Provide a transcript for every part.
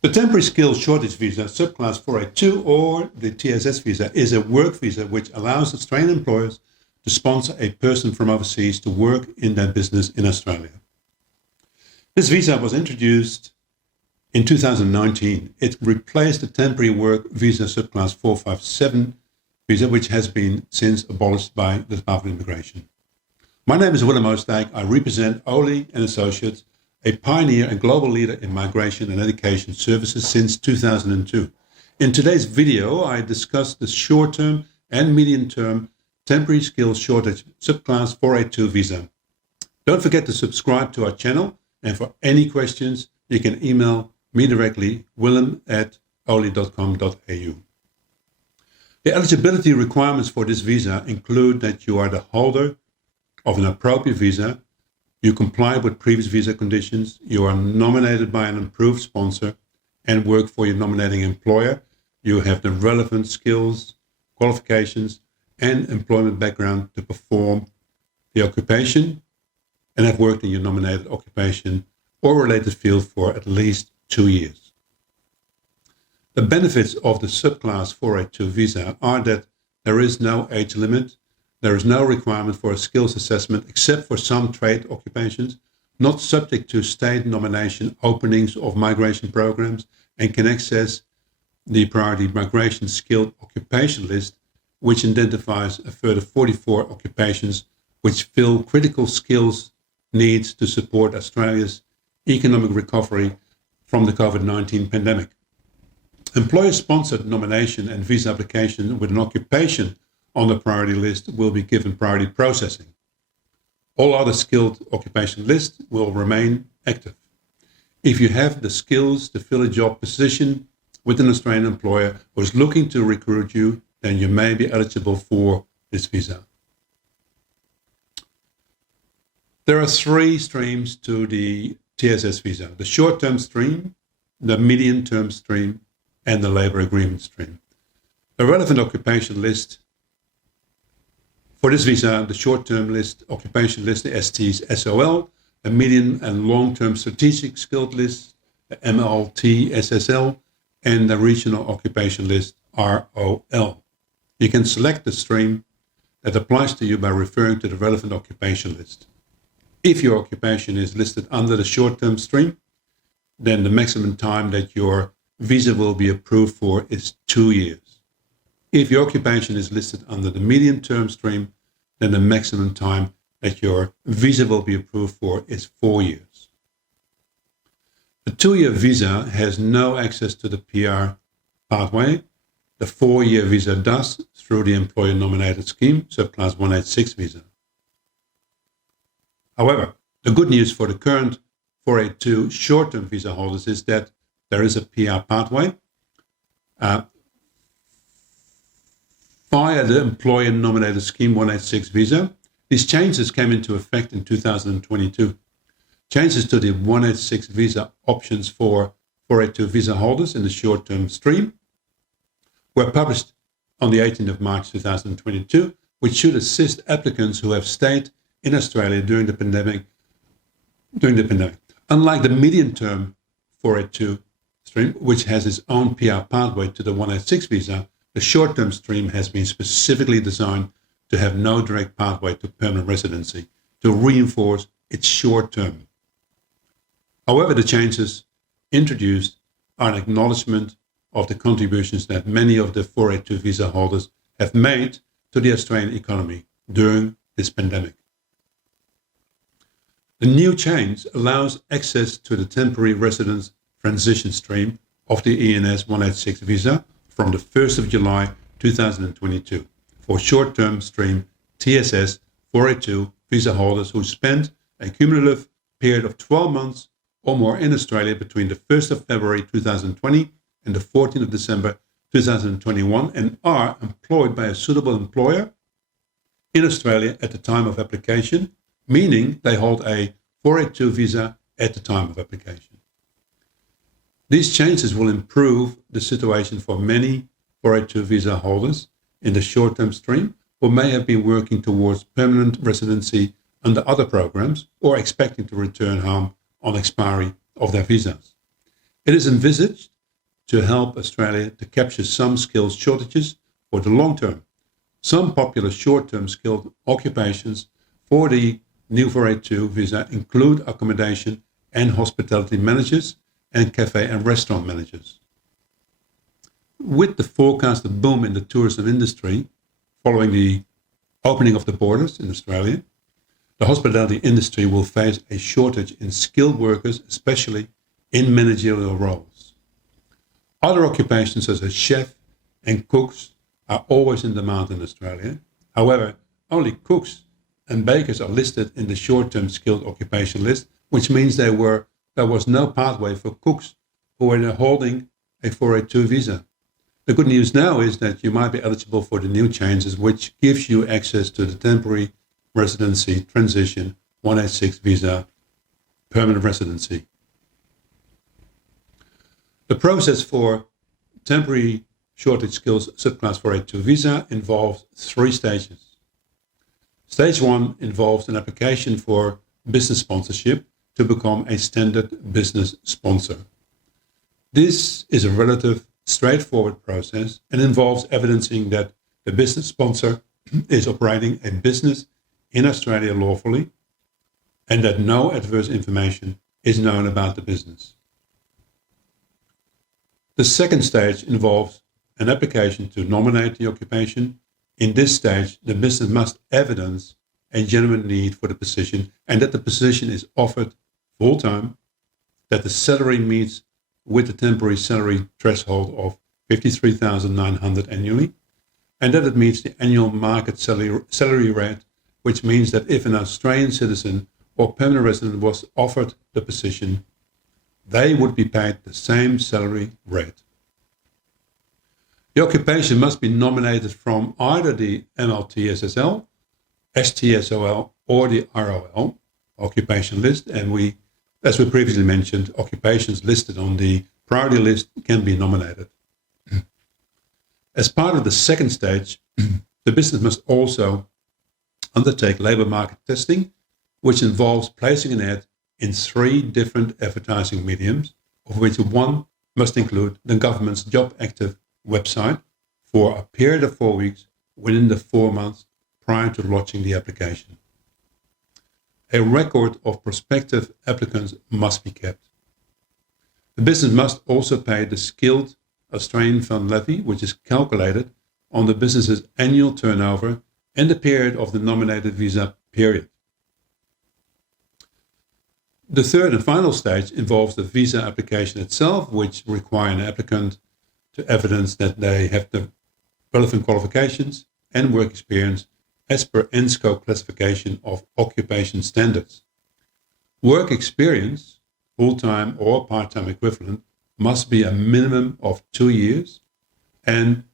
The temporary skills shortage visa, subclass 482, or the TSS visa, is a work visa which allows Australian employers to sponsor a person from overseas to work in their business in Australia. This visa was introduced in 2019. It replaced the temporary work visa subclass 457 visa, which has been since abolished by the Department of Immigration. My name is Willem Oostdijk. I represent Oli & Associates, a pioneer and global leader in migration and education services since 2002. In today's video, I discuss the short-term and medium-term temporary skills shortage subclass 482 visa. Don't forget to subscribe to our channel, and for any questions, you can email me directly, willem@oli.com.au. The eligibility requirements for this visa include that you are the holder of an appropriate visa, you comply with previous visa conditions, you are nominated by an approved sponsor and work for your nominating employer, you have the relevant skills, qualifications, and employment background to perform the occupation, and have worked in your nominated occupation or related field for at least 2 years. The benefits of the subclass 482 visa are that there is no age limit, there is no requirement for a skills assessment except for some trade occupations, not subject to state nomination openings of migration programs, and can access the priority migration skilled occupation list, which identifies a further 44 occupations which fill critical skills needs to support Australia's economic recovery from the COVID-19 pandemic. Employer-sponsored nomination and visa application with an occupation on the priority list will be given priority processing. All other skilled occupation lists will remain active. If you have the skills to fill a job position with an Australian employer who is looking to recruit you, then you may be eligible for this visa. There are 3 streams to the TSS visa: the short-term stream, the medium-term stream, and the labor agreement stream. The relevant occupation list for this visa, the short-term list, occupation list, the STSOL, the medium and long-term strategic skilled list, the MLTSSL, and the regional occupation list, ROL. You can select the stream that applies to you by referring to the relevant occupation list. If your occupation is listed under the short-term stream, then the maximum time that your visa will be approved for is 2 years. If your occupation is listed under the medium-term stream, then the maximum time that your visa will be approved for is 4 years. The 2-year visa has no access to the PR pathway. The 4-year visa does through the employer-nominated scheme, subclass 186 visa. However, the good news for the current 482 short-term visa holders is that there is a PR pathway via the employer-nominated scheme 186 visa. These changes came into effect in 2022. Changes to the 186 visa options for 482 visa holders in the short-term stream were published on the 18th of March 2022, which should assist applicants who have stayed in Australia during the pandemic. Unlike the medium-term 482 stream, which has its own PR pathway to the 186 visa, the short-term stream has been specifically designed to have no direct pathway to permanent residency to reinforce its short term. However, the changes introduced are an acknowledgement of the contributions that many of the 482 visa holders have made to the Australian economy during this pandemic. The new change allows access to the temporary residence transition stream of the ENS 186 visa from the 1st of July 2022 for short-term stream TSS 482 visa holders who spent a cumulative period of 12 months or more in Australia between the 1st of February 2020 and the 14th of December 2021 and are employed by a suitable employer in Australia at the time of application, meaning they hold a 482 visa at the time of application. These changes will improve the situation for many 482 visa holders in the short-term stream who may have been working towards permanent residency under other programs or expecting to return home on expiry of their visas. It is envisaged to help Australia to capture some skills shortages for the long term. Some popular short-term skilled occupations for the new 482 visa include accommodation and hospitality managers and cafe and restaurant managers. With the forecasted boom in the tourism industry following the opening of the borders in Australia, the hospitality industry will face a shortage in skilled workers, especially in managerial roles. Other occupations such as chef and cooks are always in demand in Australia. However, only cooks and bakers are listed in the short-term skilled occupation list, which means there was no pathway for cooks who were holding a 482 visa. The good news now is that you might be eligible for the new changes, which gives you access to the temporary residency transition 186 visa permanent residency. The process for temporary shortage skills subclass 482 visa involves 3 stages. Stage 1 involves an application for business sponsorship to become a standard business sponsor. This is a relatively straightforward process and involves evidencing that the business sponsor is operating a business in Australia lawfully and that no adverse information is known about the business. The second stage involves an application to nominate the occupation. In this stage, the business must evidence a genuine need for the position and that the position is offered full-time, that the salary meets with the temporary salary threshold of $53,900 annually, and that it meets the annual market salary rate, which means that if an Australian citizen or permanent resident was offered the position, they would be paid the same salary rate. The occupation must be nominated from either the MLTSSL, STSOL, or the ROL occupation list, and as we previously mentioned, occupations listed on the priority list can be nominated. As part of the second stage, the business must also undertake labour market testing, which involves placing an ad in 3 different advertising mediums, of which one must include the government's Job Active website for a period of 4 weeks within the 4 months prior to launching the application. A record of prospective applicants must be kept. The business must also pay the Skilled Australian Fund levy, which is calculated on the business's annual turnover and the period of the nominated visa period. The third and final stage involves the visa application itself, which require an applicant to evidence that they have the relevant qualifications and work experience as per NSCO classification of occupation standards. Work experience, full-time or part-time equivalent, must be a minimum of 2 years, and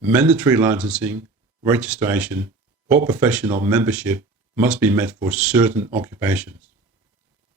mandatory licensing, registration, or professional membership must be met for certain occupations.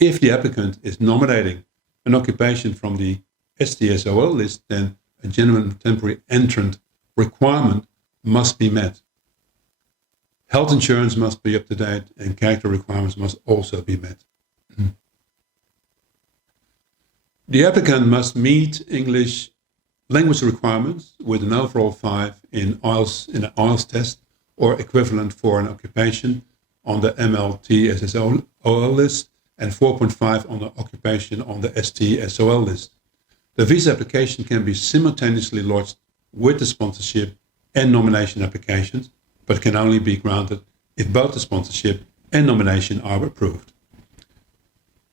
If the applicant is nominating an occupation from the STSOL list, then a genuine temporary entrant requirement must be met. Health insurance must be up to date and character requirements must also be met. The applicant must meet English language requirements with an overall 5 in an IELTS test or equivalent for an occupation on the MLTSSL list and 4.5 on the occupation on the STSOL list. The visa application can be simultaneously lodged with the sponsorship and nomination applications, but can only be granted if both the sponsorship and nomination are approved.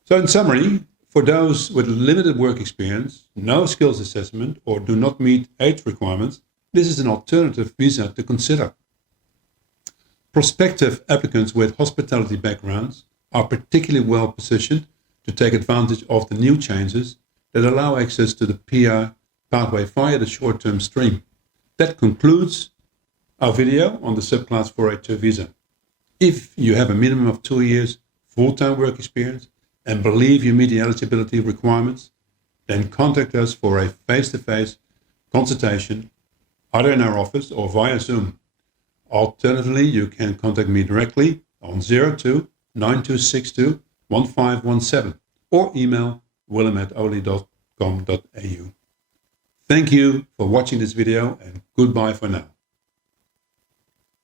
So in summary, for those with limited work experience, no skills assessment, or do not meet age requirements, this is an alternative visa to consider. Prospective applicants with hospitality backgrounds are particularly well positioned to take advantage of the new changes that allow access to the PR pathway via the short-term stream. That concludes our video on the subclass 482 visa. If you have a minimum of 2 years full-time work experience and believe you meet the eligibility requirements, then contact us for a face-to-face consultation, either in our office or via Zoom. Alternatively, you can contact me directly on 02-9262-1517 or email willem@oli.com. Thank you for watching this video and goodbye for now.